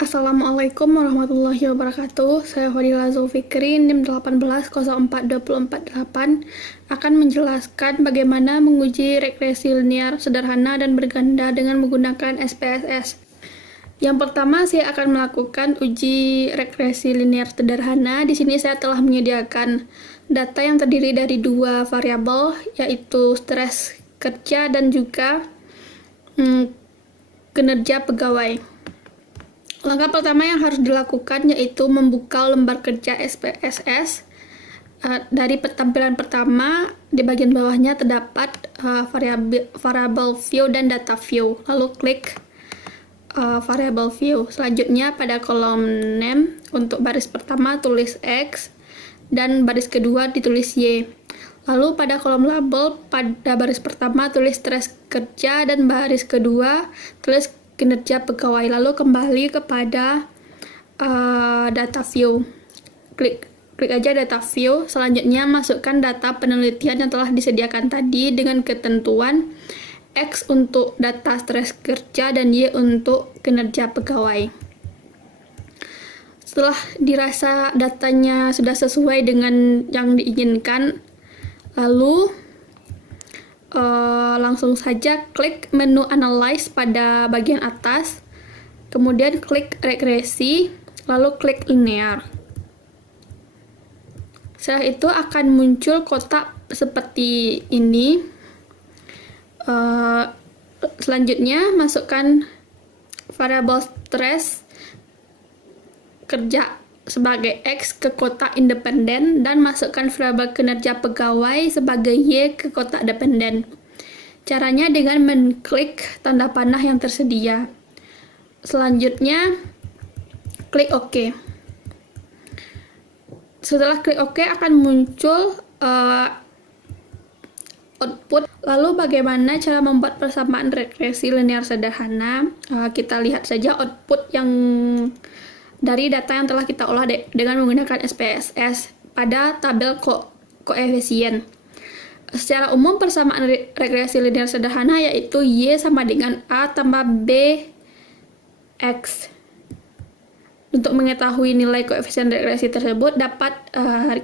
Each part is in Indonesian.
Assalamualaikum warahmatullahi wabarakatuh. Saya Fadila Zulfikri, NIM 1804248 akan menjelaskan bagaimana menguji regresi linear sederhana dan berganda dengan menggunakan SPSS. Yang pertama, saya akan melakukan uji regresi linear sederhana. Di sini saya telah menyediakan data yang terdiri dari dua variabel, yaitu stres kerja dan juga kinerja pegawai. Langkah pertama yang harus dilakukan yaitu membuka lembar kerja SPSS. Dari tampilan pertama, di bagian bawahnya terdapat variable view dan data view. Lalu klik variable view. Selanjutnya pada kolom name, untuk baris pertama tulis X dan baris kedua ditulis Y. Lalu pada kolom label, pada baris pertama tulis stres kerja dan baris kedua tulis kinerja pegawai. Lalu kembali kepada data view. Klik aja data view. Selanjutnya masukkan data penelitian yang telah disediakan tadi dengan ketentuan X untuk data stres kerja dan Y untuk kinerja pegawai. Setelah dirasa datanya sudah sesuai dengan yang diinginkan, lalu langsung saja klik menu Analyze pada bagian atas, kemudian klik regresi, lalu klik linear. Setelah itu akan muncul kotak seperti ini. Selanjutnya masukkan variabel stres kerja sebagai X ke kotak independen dan masukkan variabel kinerja pegawai sebagai Y ke kotak dependen. Caranya dengan mengklik tanda panah yang tersedia. Selanjutnya klik OK. Setelah klik OK akan muncul output. Lalu bagaimana cara membuat persamaan regresi linear sederhana? Kita lihat saja output yang dari data yang telah kita olah dengan menggunakan SPSS pada tabel koefisien. Secara umum persamaan regresi linear sederhana yaitu Y sama dengan A tambah B X. Untuk mengetahui nilai koefisien regresi tersebut dapat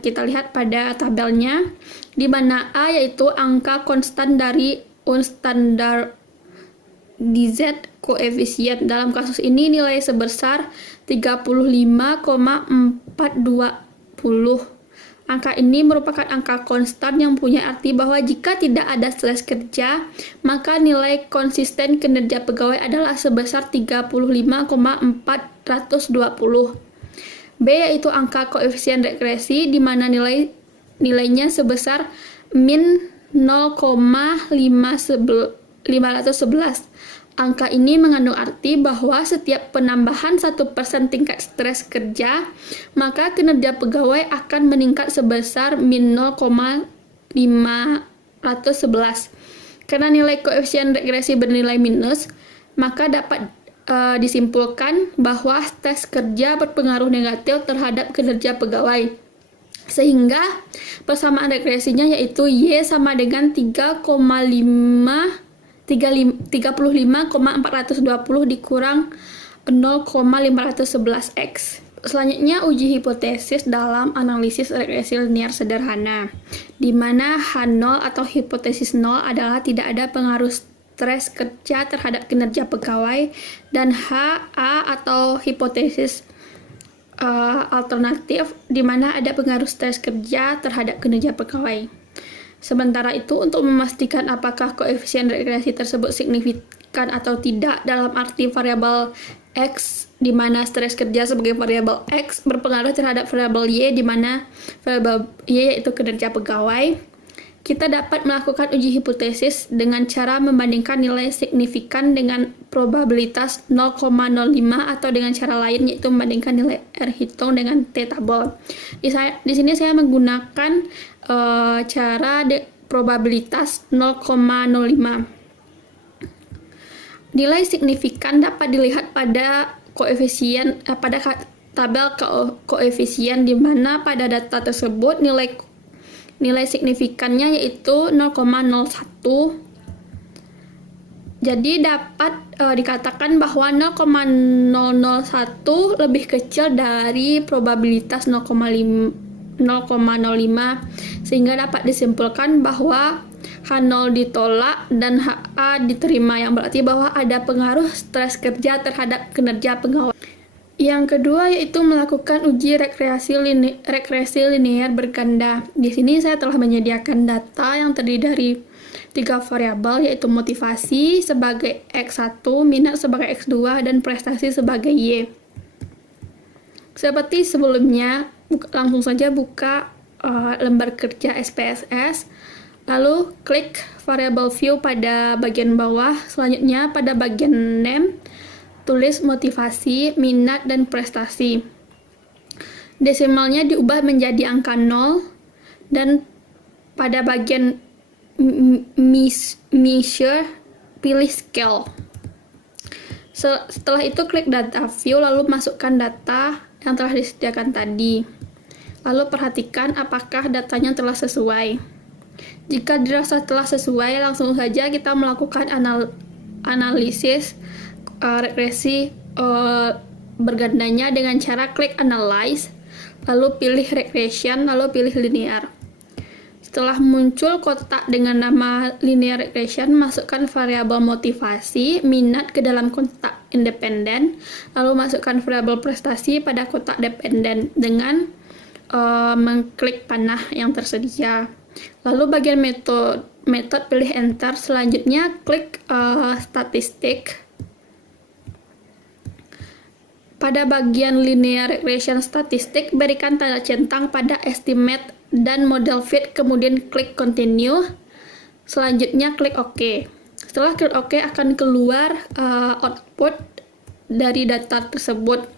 kita lihat pada tabelnya, di mana A yaitu angka konstan dari unstandard DZ koefisien. Dalam kasus ini nilai sebesar 35,420. Angka ini merupakan angka konstan yang punya arti bahwa jika tidak ada stres kerja, maka nilai konsisten kinerja pegawai adalah sebesar 35,420. B yaitu angka koefisien regresi di mana nilainya sebesar min 0,511. Angka ini mengandung arti bahwa setiap penambahan 1% tingkat stres kerja, maka kinerja pegawai akan meningkat sebesar min 0,511. Karena nilai koefisien regresi bernilai minus, maka dapat disimpulkan bahwa stres kerja berpengaruh negatif terhadap kinerja pegawai. Sehingga persamaan regresinya yaitu Y sama dengan 35,420 dikurang 0,511x. Selanjutnya uji hipotesis dalam analisis regresi linear sederhana, di mana H0 atau hipotesis 0 adalah tidak ada pengaruh stres kerja terhadap kinerja pegawai, dan HA atau hipotesis alternatif di mana ada pengaruh stres kerja terhadap kinerja pegawai. Sementara itu, untuk memastikan apakah koefisien regresi tersebut signifikan atau tidak dalam arti variabel X di mana stres kerja sebagai variabel X berpengaruh terhadap variabel Y di mana variabel Y yaitu kinerja pegawai, kita dapat melakukan uji hipotesis dengan cara membandingkan nilai signifikan dengan probabilitas 0,05 atau dengan cara lain yaitu membandingkan nilai R hitung dengan T tabel. Di sini saya menggunakan cara probabilitas 0,05. Nilai signifikan dapat dilihat pada koefisien pada tabel koefisien di mana pada data tersebut nilai signifikannya yaitu 0,01. Jadi dapat dikatakan bahwa 0,001 lebih kecil dari probabilitas 0,05, sehingga dapat disimpulkan bahwa H0 ditolak dan HA diterima, yang berarti bahwa ada pengaruh stres kerja terhadap kinerja pengawas. Yang kedua yaitu melakukan uji regresi linear berganda. Di sini saya telah menyediakan data yang terdiri dari 3 variabel, yaitu motivasi sebagai X1, minat sebagai X2, dan prestasi sebagai Y. Seperti sebelumnya, langsung saja buka lembar kerja SPSS, lalu klik variable view pada bagian bawah. Selanjutnya pada bagian name, tulis motivasi, minat, dan prestasi. Desimalnya diubah menjadi angka 0, dan pada bagian measure, pilih scale. Setelah itu klik data view, lalu masukkan data yang telah disediakan tadi. Lalu perhatikan apakah datanya telah sesuai. Jika dirasa telah sesuai, langsung saja kita melakukan analisis regresi bergandanya dengan cara klik analyze, lalu pilih regression, lalu pilih linear. Setelah muncul kotak dengan nama linear regression, masukkan variabel motivasi, minat ke dalam kotak independen, lalu masukkan variabel prestasi pada kotak dependen dengan mengklik panah yang tersedia. Lalu bagian metode pilih enter. Selanjutnya klik statistik. Pada bagian linear regression statistik, berikan tanda centang pada estimate dan model fit, kemudian klik continue. Selanjutnya klik OK. Setelah klik OK akan keluar output dari data tersebut.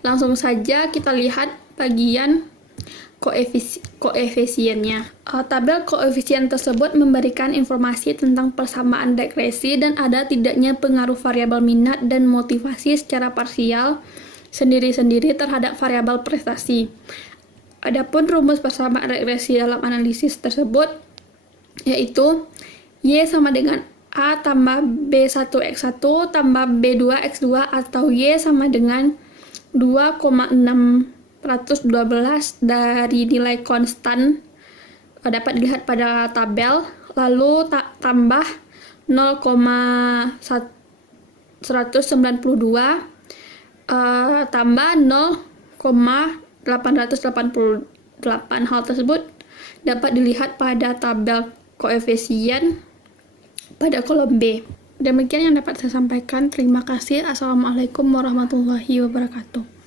Langsung saja kita lihat bagian koefisiennya. Tabel koefisien tersebut memberikan informasi tentang persamaan regresi dan ada tidaknya pengaruh variabel minat dan motivasi secara parsial sendiri-sendiri terhadap variabel prestasi. Adapun rumus persamaan regresi dalam analisis tersebut yaitu Y sama dengan A tambah B1X1 tambah B2X2 atau Y sama dengan 2,612 dari nilai konstan dapat dilihat pada tabel, lalu tambah 0,192 tambah 0,888. Hal tersebut dapat dilihat pada tabel koefisien pada kolom B. Demikian yang dapat saya sampaikan. Terima kasih. Assalamualaikum warahmatullahi wabarakatuh.